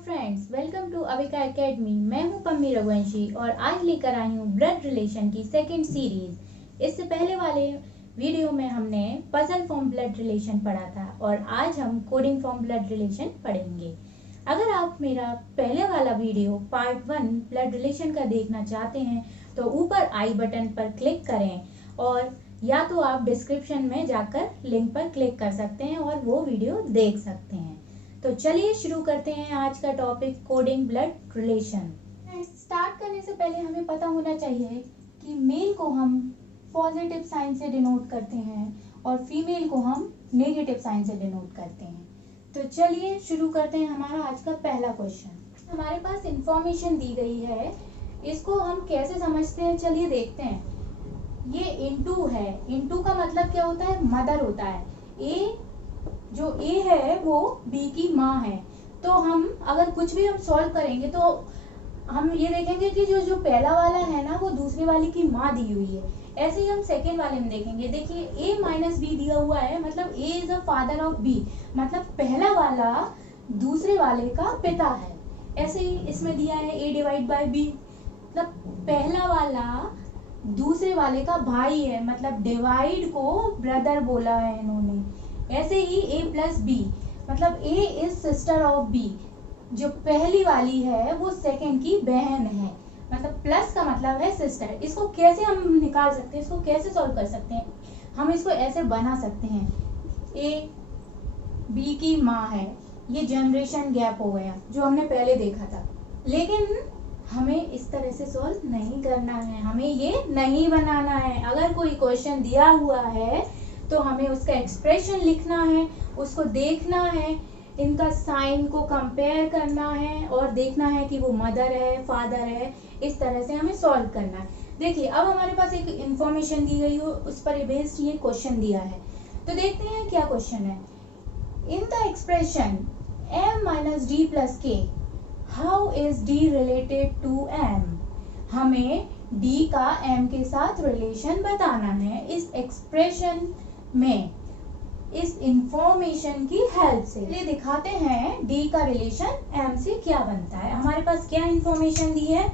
Friends, welcome to Avika academy. मैं हूं पम्मी रघुवंशी और आज लेकर आई हूं ब्लड रिलेशन की सेकंड सीरीज। इससे पहले वाले वीडियो में हमने पजल फॉर्म ब्लड रिलेशन पढ़ा था और आज हम कोडिंग फॉर्म ब्लड रिलेशन पढ़ेंगे। अगर आप मेरा पहले वाला वीडियो पार्ट 1 ब्लड रिलेशन का देखना चाहते हैं तो ऊपर आई बटन पर क्लिक करें और या तो आप डिस्क्रिप्शन में जाकर लिंक पर क्लिक कर सकते हैं और वो वीडियो देख सकते हैं। तो चलिए शुरू करते हैं आज का topic coding blood relation. Start करने से पहले हमें पता होना चाहिए कि मेल को हम पॉजिटिव साइन से डिनोट करते हैं और फीमेल को हम नेगेटिव साइन से डिनोट करते हैं। तो चलिए शुरू करते हैं हमारा आज का पहला क्वेश्चन। हमारे पास इंफॉर्मेशन दी गई है, इसको हम कैसे समझते हैं चलिए देखते हैं। ये इनटू है, इनटू का मतलब क्या होता है, मदर होता है। जो ए है वो बी की माँ है। तो हम अगर कुछ भी हम सॉल्व करेंगे तो हम ये देखेंगे कि जो पहला वाला है ना वो दूसरे वाले की माँ दी हुई है। ऐसे ही हम सेकेंड वाले में देखेंगे। देखिए ए माइनस बी दिया हुआ है, मतलब A is a father of B, मतलब पहला वाला दूसरे वाले का पिता है। ऐसे ही इसमें दिया है ए डिवाइड बाय बी, मतलब पहला वाला दूसरे वाले का भाई है, मतलब डिवाइड को ब्रदर बोला है इन्होंने। ऐसे ही ए प्लस बी, मतलब A is sister of B, जो पहली वाली है वो सेकंड की बहन है, मतलब प्लस का मतलब है सिस्टर। इसको कैसे हम निकाल सकते हैं, इसको कैसे सॉल्व कर सकते हैं, हम इसको ऐसे बना सकते हैं। ए बी की माँ है, ये जनरेशन गैप हो गया जो हमने पहले देखा था। लेकिन हमें इस तरह से सॉल्व नहीं करना है, हमें ये नहीं बनाना है। अगर कोई क्वेश्चन दिया हुआ है तो हमें उसका एक्सप्रेशन लिखना है, उसको देखना है, इनका साइन को कंपेयर करना है और देखना है कि वो मदर है फादर है। इस तरह से हमें सॉल्व करना है। देखिए अब हमारे पास एक इंफॉर्मेशन दी गई हो, उस पर बेस्ड ये क्वेश्चन दिया है। तो देखते हैं क्या क्वेश्चन है। In the expression m minus D plus K, how is d related to m? हमें d का m के साथ रिलेशन बताना है इस एक्सप्रेशन में, इस इंफॉर्मेशन की हेल्प से। ये दिखाते हैं d का रिलेशन m से क्या बनता है। हमारे पास क्या इंफॉर्मेशन दी है,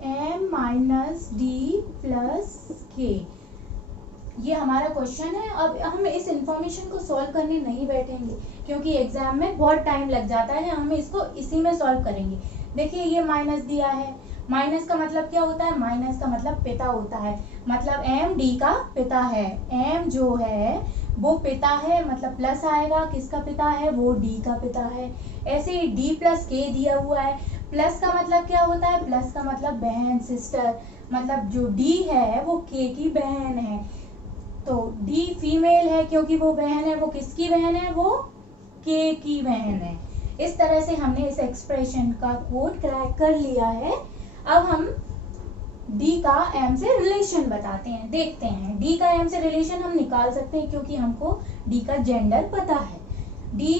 m माइनस डी प्लस के, ये हमारा क्वेश्चन है। अब हम इस इंफॉर्मेशन को सॉल्व करने नहीं बैठेंगे क्योंकि एग्जाम में बहुत टाइम लग जाता है, हम इसको इसी में सॉल्व करेंगे। देखिए ये माइनस दिया है, माइनस का मतलब क्या होता है, माइनस का मतलब पिता होता है, मतलब m d का पिता है। m जो है वो पिता है, मतलब प्लस आएगा, किसका पिता है, वो d का पिता है। ऐसे ही d प्लस k दिया हुआ है, प्लस का मतलब क्या होता है, प्लस का मतलब बहन सिस्टर, मतलब जो d है वो k की बहन है। तो d फीमेल है क्योंकि वो बहन है, वो किसकी बहन है, वो k की बहन है। इस तरह से हमने इस एक्सप्रेशन का कोड क्रैक कर लिया है। अब हम d का m से रिलेशन बताते हैं, देखते हैं। d का m से रिलेशन हम निकाल सकते हैं क्योंकि हमको d का जेंडर पता है। d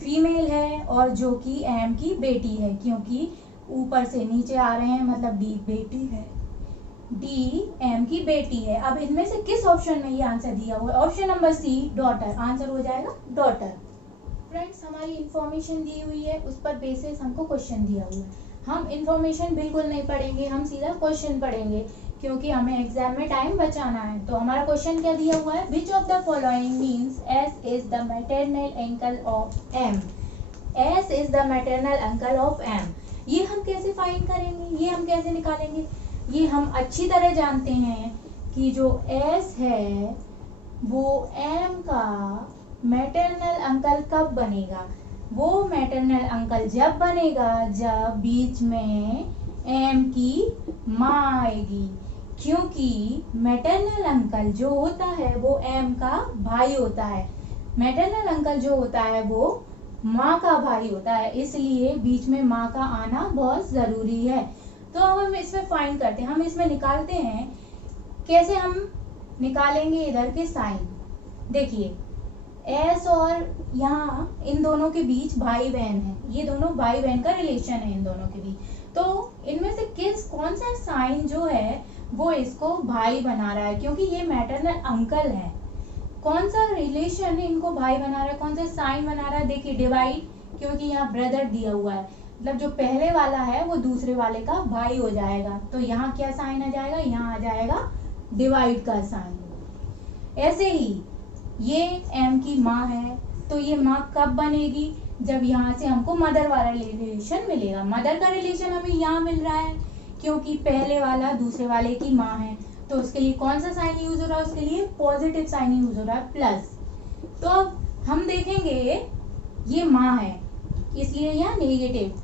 फीमेल है और जो कि m की बेटी है, क्योंकि ऊपर से नीचे आ रहे हैं मतलब d बेटी है, d m की बेटी है। अब इनमें से किस ऑप्शन में ये आंसर दिया हुआ है, option number C daughter, answer हो जाएगा डॉटर। फ्रेंड्स हमारी इंफॉर्मेशन दी हुई है, उस पर बेसिस हमको क्वेश्चन दिया हुआ है। हम इंफॉर्मेशन बिल्कुल नहीं पढ़ेंगे, हम सीधा क्वेश्चन पढ़ेंगे क्योंकि हमें एग्जाम में टाइम बचाना है। तो हमारा क्वेश्चन क्या दिया हुआ है, which of the following means s is the maternal uncle of m? s is the maternal uncle of m। ये हम कैसे फाइंड करेंगे, ये हम कैसे निकालेंगे, ये हम अच्छी तरह जानते हैं कि जो s है वो m का मैटरनल अंकल कब बनेगा, वो मैटरनल अंकल जब बनेगा जब बीच में m की माँ आएगी, क्योंकि मैटरनल अंकल जो होता है वो m का भाई होता है, मैटरनल अंकल जो होता है वो माँ का भाई होता है, इसलिए बीच में माँ का आना बहुत जरूरी है। तो अब हम इसमें फाइंड करते हैं, हम इसमें निकालते हैं। कैसे हम निकालेंगे इधर के साइन, देखिए s और यहाँ इन दोनों के बीच भाई बहन है, ये दोनों भाई बहन का रिलेशन है इन दोनों के बीच। तो इनमें से कौन सा साइन जो है वो इसको भाई बना रहा है, क्योंकि ये मैटरनल अंकल है। कौन सा रिलेशन इनको भाई बना रहा है, कौन सा साइन बना रहा है, देखिए डिवाइड क्योंकि यहाँ ब्रदर दिया हुआ है, मतलब जो पहले वाला है वो दूसरे वाले का भाई हो जाएगा। तो यहाँ क्या साइन आ जाएगा, यहाँ आ जाएगा डिवाइड का साइन। ऐसे ही ये m की माँ है, तो ये माँ कब बनेगी, जब यहाँ से हमको मदर वाला रिलेशन मिलेगा। मदर का रिलेशन हमें यहाँ मिल रहा है क्योंकि पहले वाला दूसरे वाले की माँ है, तो उसके लिए कौन सा साइन यूज हो रहा है, उसके लिए पॉजिटिव साइन यूज हो रहा है, प्लस। तो अब हम देखेंगे ये माँ है इसलिए यहाँ नेगेटिव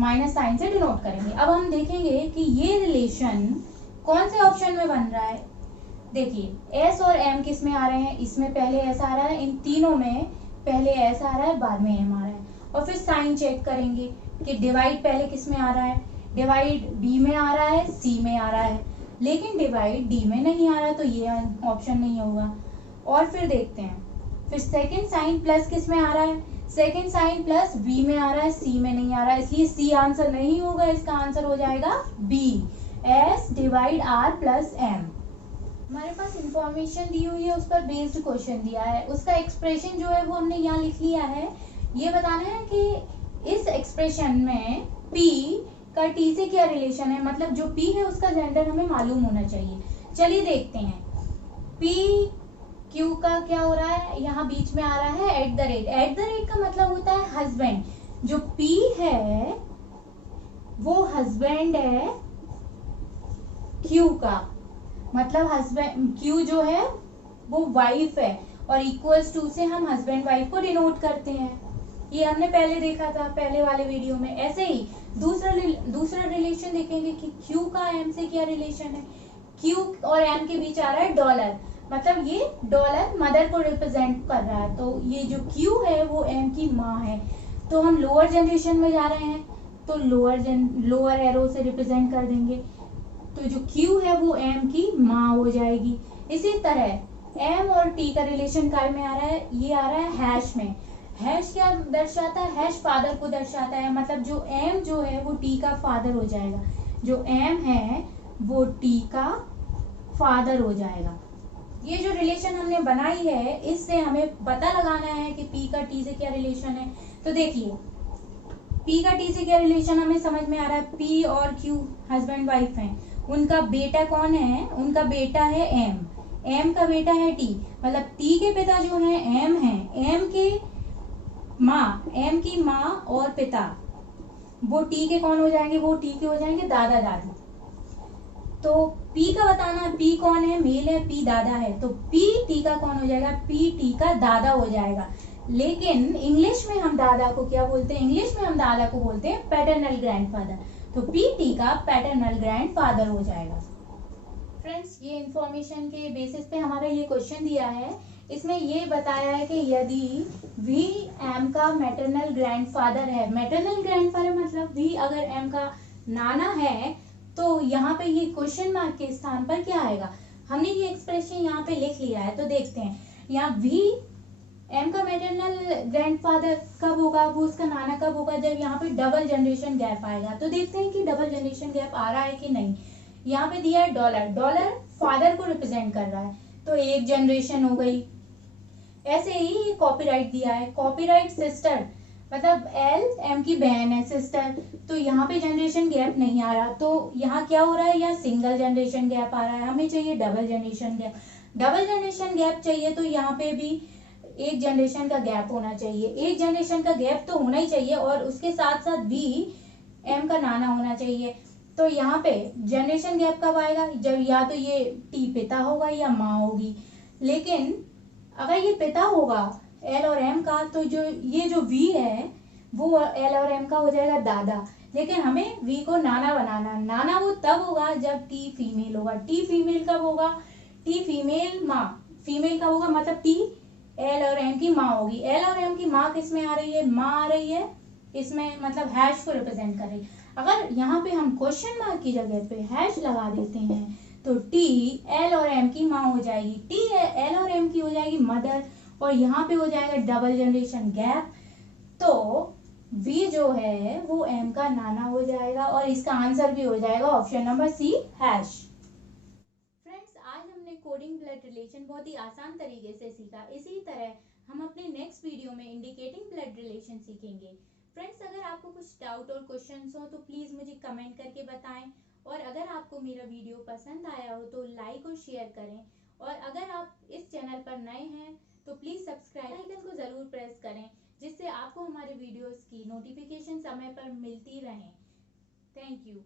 माइनस साइन से डिनोट करेंगे। अब हम देखेंगे कि ये रिलेशन कौन से ऑप्शन में बन रहा है। देखिए s और m किस में आ रहे हैं, इसमें पहले s आ रहा है, इन तीनों में पहले s आ रहा है बाद में m आ रहा है। और फिर साइन चेक करेंगे कि डिवाइड पहले किस में आ रहा है, डिवाइड b में आ रहा है, c में आ रहा है, लेकिन डिवाइड d में नहीं आ रहा, तो ये ऑप्शन नहीं होगा। और फिर देखते हैं, फिर सेकेंड साइन प्लस किस में आ रहा है, सेकेंड साइन प्लस b में आ रहा है, c में नहीं आ रहा है, इसलिए c आंसर नहीं होगा, इसका आंसर हो जाएगा b, s divide r plus m। हमारे पास इंफॉर्मेशन दी हुई है, उस पर बेस्ड क्वेश्चन दिया है, उसका एक्सप्रेशन जो है वो हमने यहाँ लिख लिया है। ये बताना है कि इस एक्सप्रेशन में p का t से क्या रिलेशन है, मतलब जो p है उसका जेंडर हमें मालूम होना चाहिए। चलिए देखते हैं, p q का क्या हो रहा है, यहाँ बीच में आ रहा है at the rate. At the rate का मतलब होता है हस्बैंड। जो p है वो हस्बैंड है q का, मतलब हस्बैंड q जो है वो वाइफ है, और इक्वल्स टू से हम हस्बैंड वाइफ को डिनोट करते हैं। ये हमने पहले देखा था पहले वाले वीडियो में। ऐसे ही दूसरा रिलेशन देखेंगे कि q का m से क्या रिलेशन है। q और m के बीच आ रहा है डॉलर, मतलब ये डॉलर मदर को रिप्रेजेंट कर रहा है, तो ये जो q है वो m की माँ है। तो हम लोअर जनरेशन में जा रहे हैं, तो लोअर एरो से रिप्रेजेंट कर देंगे, तो जो q है वो m की माँ हो जाएगी। इसी तरह m और t का रिलेशन काय में आ रहा है, ये आ रहा है हैश में। हैश क्या दर्शाता है, हैश फादर को दर्शाता है, मतलब जो m जो है वो t का फादर हो जाएगा, जो m है वो t का फादर हो जाएगा। ये जो रिलेशन हमने बनाई है इससे हमें पता लगाना है कि p का t से क्या रिलेशन है। तो देखिए p का t से क्या रिलेशन हमें समझ में आ रहा है। p और q हस्बैंड वाइफ हैं, उनका बेटा कौन है, उनका बेटा है m का बेटा है t, मतलब t के पिता जो है m है, m की माँ और पिता वो t के कौन हो जाएंगे, वो t के हो जाएंगे दादा दादी। तो p का बताना है, p कौन है, मेल है, p दादा है, तो p t का कौन हो जाएगा, p t का दादा हो जाएगा। लेकिन इंग्लिश में हम दादा को क्या बोलते हैं, इंग्लिश में हम दादा को बोलते हैं पैटर्नल ग्रैंडफादर, तो p t का पैटर्नल ग्रैंडफादर हो जाएगा। फ्रेंड्स, ये इंफॉर्मेशन के बेसिस पे हमारा ये क्वेश्चन दिया है। इसमें ये बताया है कि यदि v m का मैटरनल ग्रैंडफादर है, मैटरनल ग्रैंडफादर मतलब v अगर m का नाना है, तो यहाँ पे ये क्वेश्चन मार्क के स्थान पर क्या आएगा। हमने ये एक्सप्रेशन यहाँ पे लिख लिया है, तो देखते हैं यहाँ v m का मैटरनल ग्रैंडफादर कब होगा, वो उसका नाना कब होगा, जब यहाँ पे डबल जनरेशन गैप आएगा। तो देखते हैं कि डबल जनरेशन गैप आ रहा है कि नहीं। यहाँ पे दिया है डॉलर, डॉलर फादर को रिप्रेजेंट कर रहा है, तो एक जनरेशन हो गई। ऐसे ही कॉपीराइट दिया है, कॉपीराइट सिस्टर मतलब एल एम की बहन है सिस्टर, तो यहाँ पे जनरेशन गैप नहीं आ रहा, तो यहाँ क्या हो रहा है, यहाँ सिंगल जनरेशन गैप आ रहा है। हमें चाहिए double generation gap, double generation gap चाहिए तो यहाँ पे भी एक जनरेशन का गैप होना चाहिए, एक जनरेशन का गैप तो होना ही चाहिए, और उसके साथ साथ भी एम का नाना होना चाहिए। तो यहाँ पे जनरेशन गैप कब आएगा, जब या तो ये टी पिता होगा या माँ होगी। लेकिन अगर ये पिता होगा एल और एम का, तो जो वी है वो एल और एम का हो जाएगा दादा। लेकिन हमें वी को नाना बनाना, नाना वो तब होगा जब टी फीमेल होगा। टी फीमेल कब होगा, टी फीमेल माँ, फीमेल कब होगा, मतलब टी एल और एम की माँ होगी। एल और एम की माँ किस में आ रही है, माँ आ रही है इसमें, मतलब हैश को रिप्रेजेंट कर रही है। अगर यहाँ पे हम क्वेश्चन मार्क की जगह पे हैश लगा देते हैं तो टी एल और एम की माँ हो जाएगी, टी एल और एम की हो जाएगी मदर, और यहाँ पे हो जाएगा डबल जनरेशन गैप, तो वी जो है वो एम का नाना हो जाएगा, और इसका आंसर भी हो जाएगा option number C hash. Friends, आज हमने कोडिंग ब्लड रिलेशन बहुत ही आसान तरीके से सीखा। इसी तरह हम अपने नेक्स्ट वीडियो में इंडिकेटिंग ब्लड रिलेशन सीखेंगे। फ्रेंड्स, अगर आपको कुछ डाउट और क्वेश्चंस हो तो प्लीज़ मुझे कमेंट करके बताएं, और अगर आपको मेरा वीडियो पसंद आया हो तो लाइक और शेयर करें, और अगर आप इस चैनल पर नए हैं तो प्लीज़ सब्सक्राइब आइकन को ज़रूर प्रेस करें, जिससे आपको हमारे वीडियोस की नोटिफिकेशन समय पर मिलती रहें। Thank you.